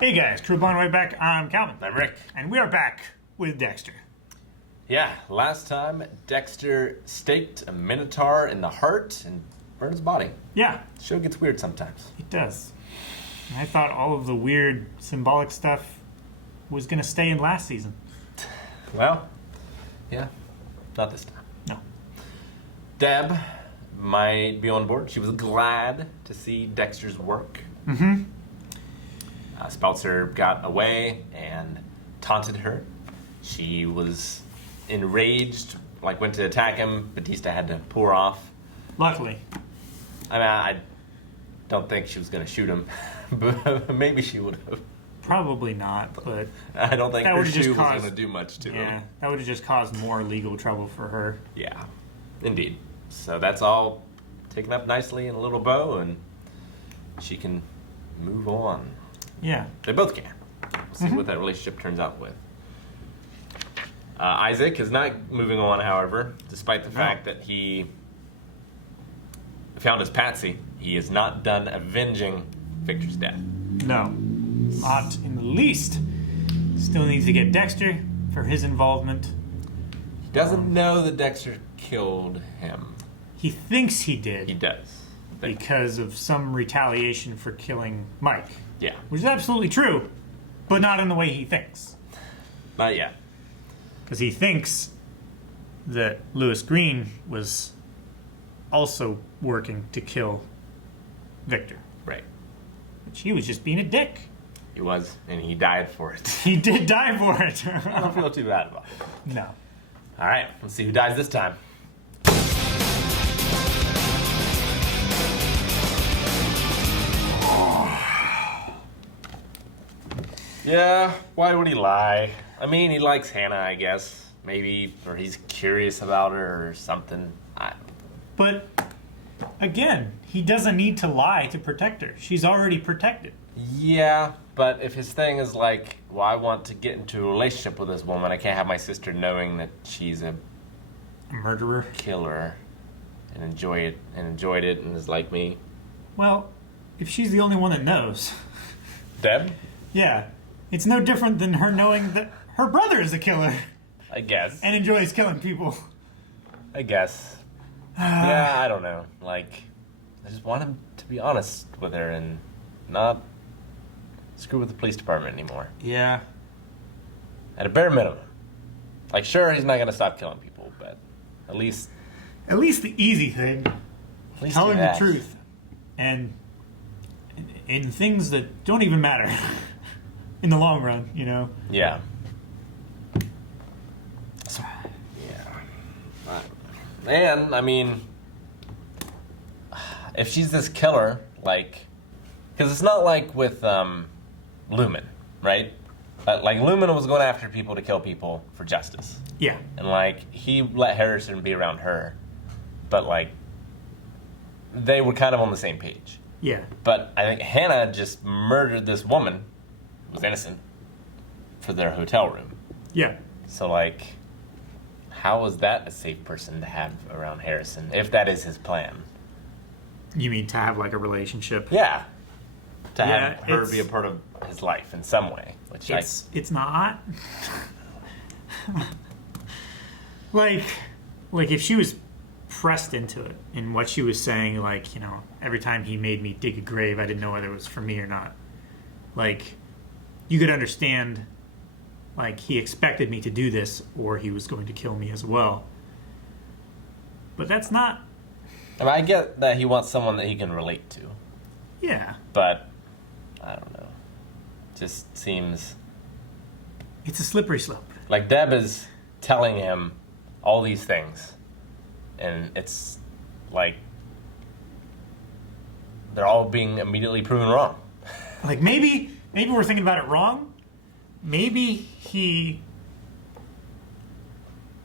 Hey guys, Crew Blind Way back. I'm Calvin. I'm Rick. And we are back with Dexter. Yeah, last time Dexter staked a minotaur in the heart and burned his body. Yeah, The show gets weird sometimes. it does. And I thought all of the weird symbolic stuff was going to stay in last season. Well, yeah, not this time. No. Deb might be on board. She was glad to see Dexter's work. Mm-hmm. Speltzer got away and taunted her. She was enraged, went to attack him. Batista had to pull her off. Luckily. I mean, I don't think she was going to shoot him, but maybe she would have. Probably not, but I don't think that her would've just shoe was caused- going to do much to yeah, him. that would have just caused more legal trouble for her. Yeah, indeed. So that's all taken up nicely in a little bow, and she can move on. Yeah. They both can. We'll see what that relationship turns out with. Isaac is not moving on, however, despite the fact that he found his Patsy. He is not done avenging Victor's death. No. Not in the least. Still needs to get Dexter for his involvement. He doesn't know that Dexter killed him. He thinks he did. He does. Because of some retaliation for killing Mike. Yeah. Which is absolutely true, but not in the way he thinks. Not yet. Because he thinks that Lewis Green was also working to kill Victor. Right. Which he was just being a dick. He was, and he died for it. He did die for it. I don't feel too bad about it. No. All right, let's see who dies this time. Yeah, why would he lie? I mean, he likes Hannah, I guess. Maybe, or he's curious about her or something. But, again, he doesn't need to lie to protect her. She's already protected. Yeah, but if his thing is like, well, I want to get into a relationship with this woman, I can't have my sister knowing that she's a Murderer. killer and enjoyed it and is like me. Well, if she's the only one that knows. Deb? Yeah. It's no different than her knowing that her brother is a killer I guess. and enjoys killing people. I guess. Yeah, I don't know. I just want him to be honest with her and not screw with the police department anymore. Yeah. At a bare minimum. Sure, he's not going to stop killing people, but at least the easy thing. do Telling the that. truth. And in things that don't even matter. In the long run, you know? Yeah. So, yeah. And, I mean, if she's this killer, because it's not like with Lumen, right? Lumen was going after people to kill people for justice. Yeah. And, he let Harrison be around her. But, they were kind of on the same page. Yeah. But I think Hannah just murdered this woman, was innocent, for their hotel room. Yeah. So, how is that a safe person to have around Harrison, if that is his plan? You mean to have, a relationship? Yeah. To Yeah, have her be a part of his life in some way. Which It's not. If she was pressed into it in what she was saying, every time he made me dig a grave, I didn't know whether it was for me or not. You could understand, he expected me to do this or he was going to kill me as well. But that's not... I get that he wants someone that he can relate to. Yeah. But, I don't know. Just seems... It's a slippery slope. Deb is telling him all these things. And it's they're all being immediately proven wrong. Maybe we're thinking about it wrong. Maybe he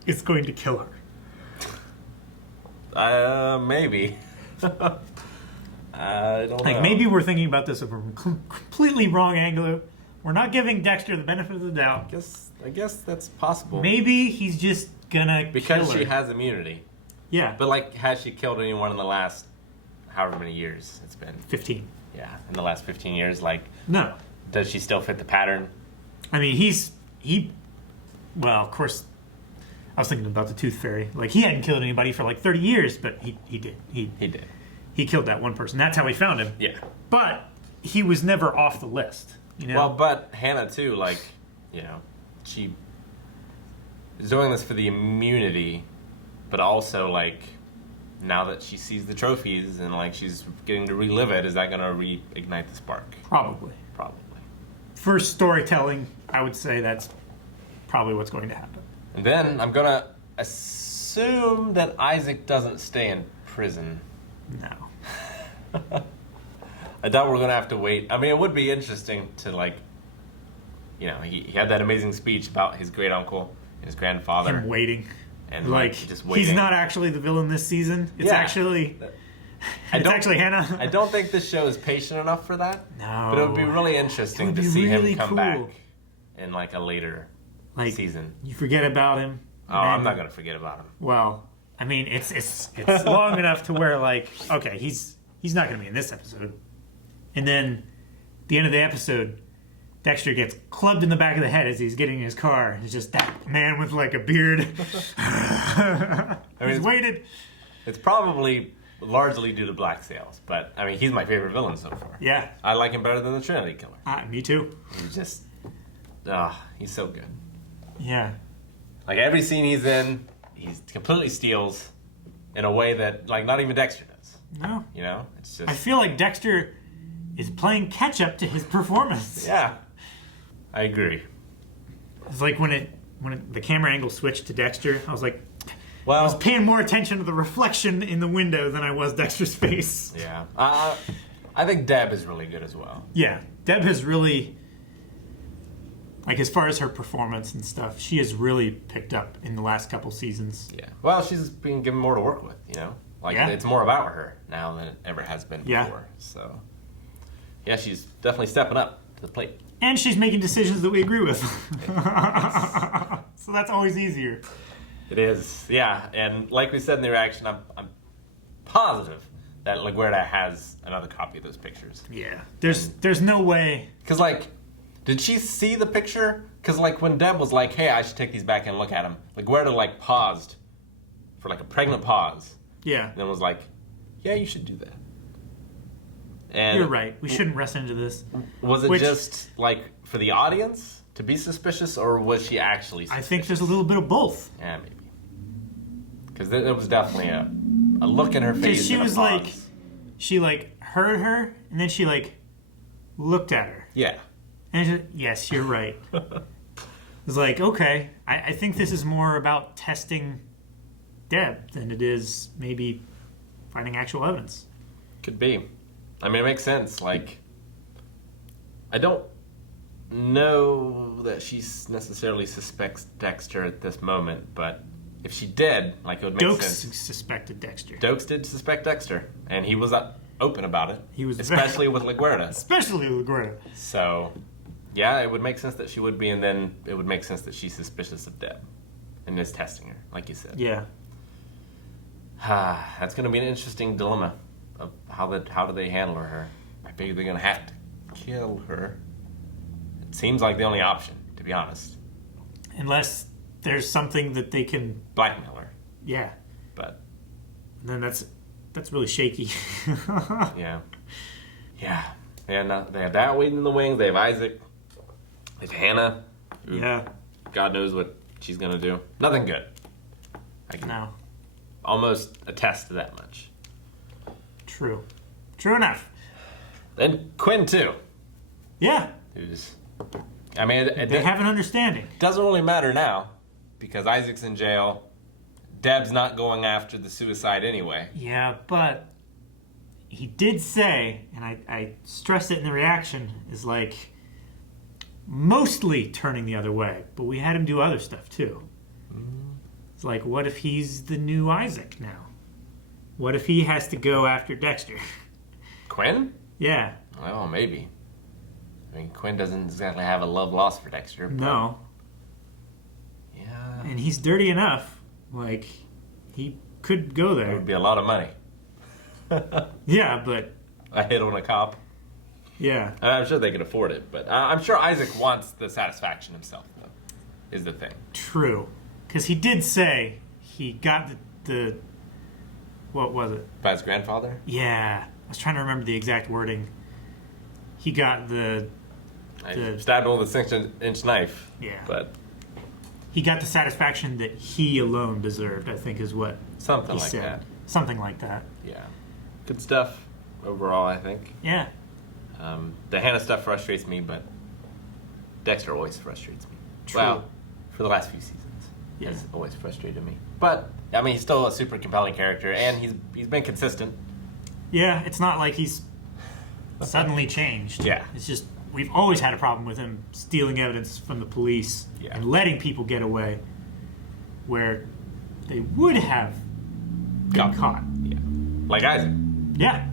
is going to kill her. Maybe. I don't know. Maybe we're thinking about this from a completely wrong angle. We're not giving Dexter the benefit of the doubt. I guess that's possible. Maybe he's just gonna because kill her. she has immunity. Yeah. But has she killed anyone in the last however many years it's been? 15. Yeah, in the last 15 years, No. Does she still fit the pattern? I mean, well, of course, I was thinking about the Tooth Fairy. Like, he hadn't killed anybody for like 30 years, but he did. He did. He killed that one person. That's how we found him. Yeah. But he was never off the list, you know? Well, but Hannah, too, like, you know, she is doing this for the immunity, but also, like, now that she sees the trophies and, like, she's getting to relive it, is that going to reignite the spark? Probably. For storytelling, I would say that's probably what's going to happen. And then I'm going to assume that Isaac doesn't stay in prison. No. I thought we were going to have to wait. I mean, it would be interesting to, like, you know, he had that amazing speech about his great uncle and his grandfather. Him waiting. And, like, just waiting. He's not actually the villain this season. It's actually Hannah. I don't think this show is patient enough for that. No. But it would be really interesting to see really him come cool. back in, like, a later season. You forget about him. Oh, I'm not going to forget about him. Well, I mean, it's long enough to where, like, okay, he's not going to be in this episode. And then, at the end of the episode, Dexter gets clubbed in the back of the head as he's getting in his car. It's just that man with, like, a beard. I mean, he's waited. It's probably largely due to Black Sails, but, I mean, he's my favorite villain so far. Yeah. I like him better than the Trinity Killer. Me too. He's just, he's so good. Yeah. Like, every scene he's in, he completely steals in a way that, like, not even Dexter does. No. You know? It's just... I feel like Dexter is playing catch-up to his performance. Yeah. I agree. It's like when the camera angle switched to Dexter, I was like, well, I was paying more attention to the reflection in the window than I was Dexter's face. Yeah. I think Deb is really good as well. Yeah. Deb has really, like, as far as her performance and stuff, she has really picked up in the last couple seasons. Yeah. Well, she's being given more to work with, you know? Like, it's more about her now than it ever has been before. Yeah. So, yeah, she's definitely stepping up to the plate. And she's making decisions that we agree with. So that's always easier. It is, yeah. And like we said in the reaction, I'm positive that LaGuardia has another copy of those pictures. Yeah. There's no way. Because, like, did she see the picture? Because, like, when Deb was like, hey, I should take these back and look at them, LaGuardia, like, paused for, like, a pregnant pause. Yeah. And then was like, yeah, you should do that. And you're right. We shouldn't rush into this. Was it just, like, for the audience to be suspicious, or was she actually suspicious? I think there's a little bit of both. Yeah, maybe. Because there was definitely a look in her face. She and was a like, pause. she, like, heard her, and then she, like, looked at her. Yeah. And she, yes, you're right. It's like, okay, I think this is more about testing Deb than it is maybe finding actual evidence. Could be. I mean, it makes sense. Like, I don't know that she necessarily suspects Dexter at this moment, but if she did, like, it would make Dokes sense. suspected Dexter. Dokes did suspect Dexter, and he was open about it. He was especially with LaGuardia. Especially with LaGuardia. So, yeah, it would make sense that she would be, and then it would make sense that she's suspicious of Deb and is testing her, like you said. Yeah. That's going to be an interesting dilemma of how do they handle her. I think they're going to have to kill her. It seems like the only option, to be honest. Unless there's something that they can blackmail her. Yeah. But then that's really shaky. Yeah. Yeah. And they have that waiting in the wings. They have Isaac. They have Hannah. Yeah. God knows what she's going to do. Nothing good. I can almost attest to that much. True enough. And Quinn, too. Yeah. I mean, they have an understanding. It doesn't really matter now because Isaac's in jail. Deb's not going after the suicide anyway. Yeah, but he did say, and I stressed it in the reaction, is like mostly turning the other way, but we had him do other stuff too. It's like, what if he's the new Isaac now? What if he has to go after Dexter? Quinn? Yeah. Well, maybe. I mean, Quinn doesn't exactly have a love lost for Dexter. But no. Yeah. And he's dirty enough. Like, he could go there. It would be a lot of money. Yeah, but... A hit on a cop. Yeah. And I'm sure they could afford it, but I'm sure Isaac wants the satisfaction himself, though, is the thing. True. Because he did say he got the what was it? By his grandfather? Yeah. I was trying to remember the exact wording. He got the stabbed him with a 6-inch knife. Yeah. But he got the satisfaction that he alone deserved, I think is what something he like said. that. Something like that. Yeah. Good stuff overall, I think. Yeah. The Hannah stuff frustrates me, but Dexter always frustrates me. True. Well, for the last few seasons. Yeah. It's always frustrated me. But, I mean, he's still a super compelling character, and he's been consistent. Yeah, it's not like he's suddenly changed. Yeah. It's just, we've always had a problem with him stealing evidence from the police and letting people get away where they would have been caught. Yeah. Like Isaac. Yeah.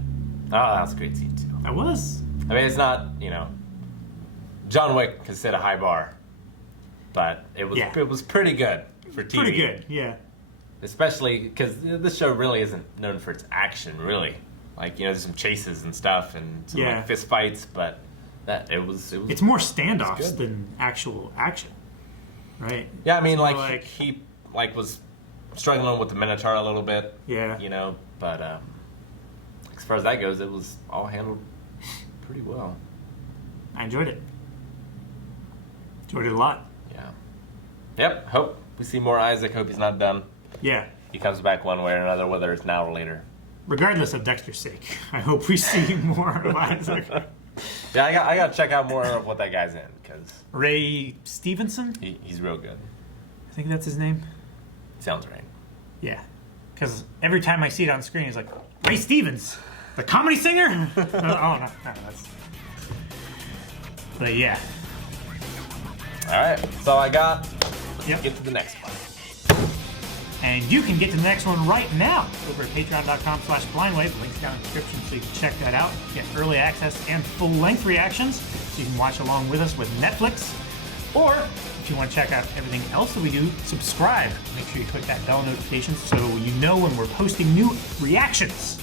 Oh, that was a great scene, too. That was. I mean, it's not, John Wick can set a high bar, but it was pretty good for TV. Pretty good, yeah. Especially because this show really isn't known for its action, really. Like, there's some chases and stuff and some like, fist fights, but it was. It's more standoffs than actual action, right? Yeah, I mean, like he was struggling with the Minotaur a little bit. Yeah. But as far as that goes, it was all handled pretty well. I enjoyed it. Enjoyed it a lot. Yeah. Yep. Hope we see more Isaac. Hope he's not done. Yeah. He comes back one way or another, whether it's now or later. Regardless of Dexter's sake, I hope we see more of Isaac. Yeah, I got to check out more of what that guy's in, because Ray Stevenson? He's real good. I think that's his name. Sounds right. Yeah. Because every time I see it on screen, it's like, Ray Stevens, the comedy singer? Oh, no, that's... But yeah. All right, that's all I got. Yep. Get to the next one. And you can get to the next one right now over at patreon.com/blindwave. Links down in the description so you can check that out. Get early access and full-length reactions so you can watch along with us with Netflix. Or if you want to check out everything else that we do, subscribe. Make sure you click that bell notification so you know when we're posting new reactions.